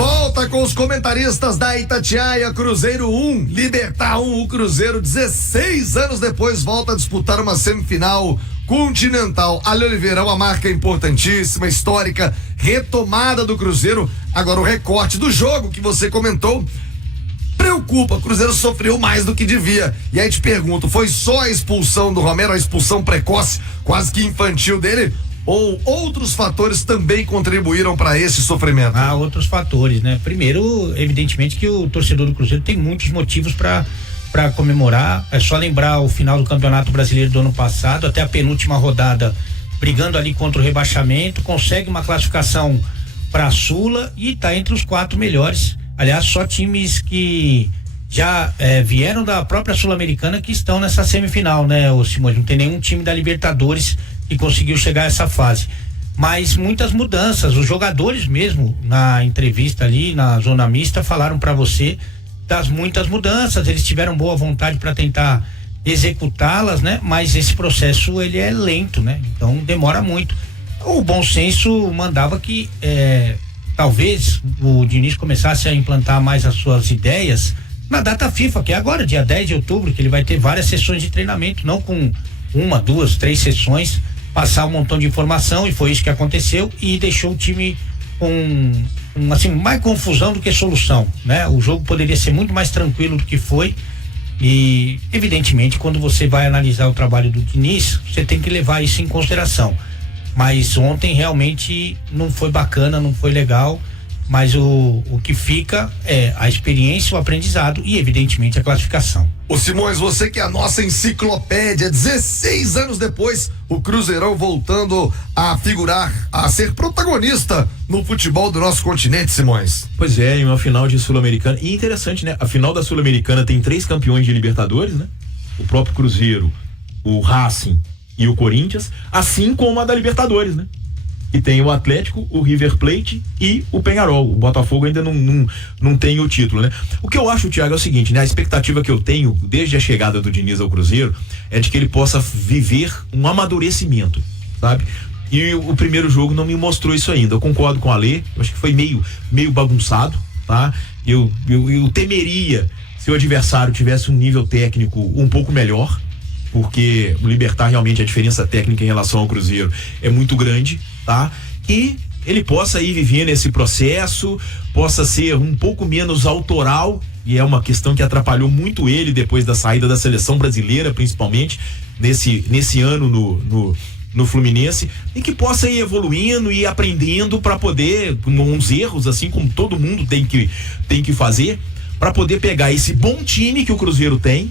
volta com os comentaristas da Itatiaia. Cruzeiro 1, Libertad 1. O Cruzeiro, 16 anos depois, volta a disputar uma semifinal continental. Ale Oliveira, uma marca importantíssima, histórica, retomada do Cruzeiro. Agora o recorte do jogo que você comentou preocupa. O Cruzeiro sofreu mais do que devia. E aí te pergunto, foi só a expulsão do Romero, a expulsão precoce, quase que infantil dele? Ou outros fatores também contribuíram para esse sofrimento? Outros fatores, né? Primeiro, evidentemente que o torcedor do Cruzeiro tem muitos motivos para comemorar. É só lembrar o final do Campeonato Brasileiro do ano passado, até a penúltima rodada, brigando ali contra o rebaixamento, consegue uma classificação para a Sula e está entre os 4 melhores. Aliás, só times que já vieram da própria Sul-Americana que estão nessa semifinal, né, ô Simões? Não tem nenhum time da Libertadores que conseguiu chegar a essa fase. Mas muitas mudanças, os jogadores mesmo, na entrevista ali, na zona mista, falaram para você das muitas mudanças, eles tiveram boa vontade para tentar executá-las, né? Mas esse processo, ele é lento, né? Então demora muito. O bom senso mandava que talvez o Diniz começasse a implantar mais as suas ideias na data FIFA, que é agora, dia 10 de outubro, que ele vai ter várias sessões de treinamento, não com 1, 2, 3 sessões, passar um montão de informação, e foi isso que aconteceu, e deixou o time com assim, mais confusão do que solução, né? O jogo poderia ser muito mais tranquilo do que foi, e evidentemente quando você vai analisar o trabalho do Diniz, você tem que levar isso em consideração. Mas ontem realmente não foi bacana, não foi legal, mas o que fica é a experiência, o aprendizado e evidentemente a classificação. Ô Simões, você que é a nossa enciclopédia, 16 anos depois, o Cruzeirão voltando a figurar, a ser protagonista no futebol do nosso continente, Simões. Pois é, em uma final de Sul-Americana, e interessante, né? A final da Sul-Americana tem 3 campeões de Libertadores, né? O próprio Cruzeiro, o Racing e o Corinthians, assim como a da Libertadores, né? E tem o Atlético, o River Plate e o Peñarol. O Botafogo ainda não tem o título, né? O que eu acho, Thiago, é o seguinte, né? A expectativa que eu tenho desde a chegada do Diniz ao Cruzeiro é de que ele possa viver um amadurecimento, sabe? E o primeiro jogo não me mostrou isso ainda. Eu concordo com a Lê, eu acho que foi meio bagunçado, tá? Eu temeria se o adversário tivesse um nível técnico um pouco melhor, porque o Libertad, realmente, a diferença técnica em relação ao Cruzeiro é muito grande, tá? E ele possa ir vivendo esse processo, possa ser um pouco menos autoral, e é uma questão que atrapalhou muito ele depois da saída da seleção brasileira, principalmente nesse ano no Fluminense, e que possa ir evoluindo e aprendendo para poder, com uns erros, assim como todo mundo tem que fazer, para poder pegar esse bom time que o Cruzeiro tem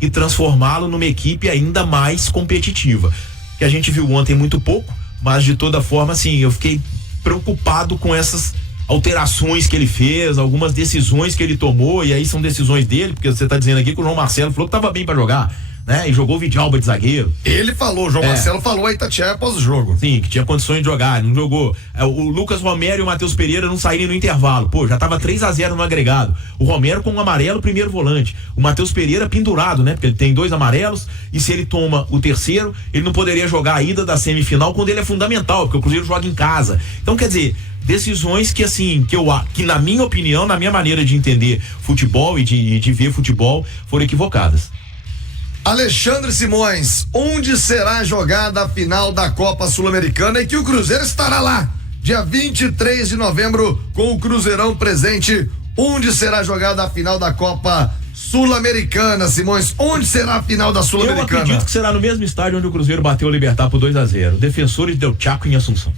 e transformá-lo numa equipe ainda mais competitiva. Que a gente viu ontem muito pouco, mas de toda forma, assim, eu fiquei preocupado com essas alterações que ele fez, algumas decisões que ele tomou, e aí são decisões dele, porque você tá dizendo aqui que o João Marcelo falou que tava bem pra jogar, né? E jogou o Vidalba de zagueiro. Ele falou, o João Marcelo falou a Itatiaia após o jogo. Sim, que tinha condições de jogar, não jogou. O Lucas Romero e o Matheus Pereira não saíram no intervalo. Pô, já tava 3-0 no agregado. O Romero com um amarelo, primeiro volante. O Matheus Pereira pendurado, né? Porque ele tem 2 amarelos, e se ele toma o terceiro, ele não poderia jogar a ida da semifinal, quando ele é fundamental, porque o Cruzeiro joga em casa. Então, quer dizer, decisões que, assim, que na minha opinião, na minha maneira de entender futebol e de ver futebol, foram equivocadas. Alexandre Simões, onde será jogada a final da Copa Sul-Americana, e que o Cruzeiro estará lá, dia 23 de novembro, com o Cruzeirão presente? Onde será jogada a final da Copa Sul-Americana, Simões? Onde será a final da Sul-Americana? Eu acredito que será no mesmo estádio onde o Cruzeiro bateu o Libertad por 2-0. Defensores del Chaco, em Assunção.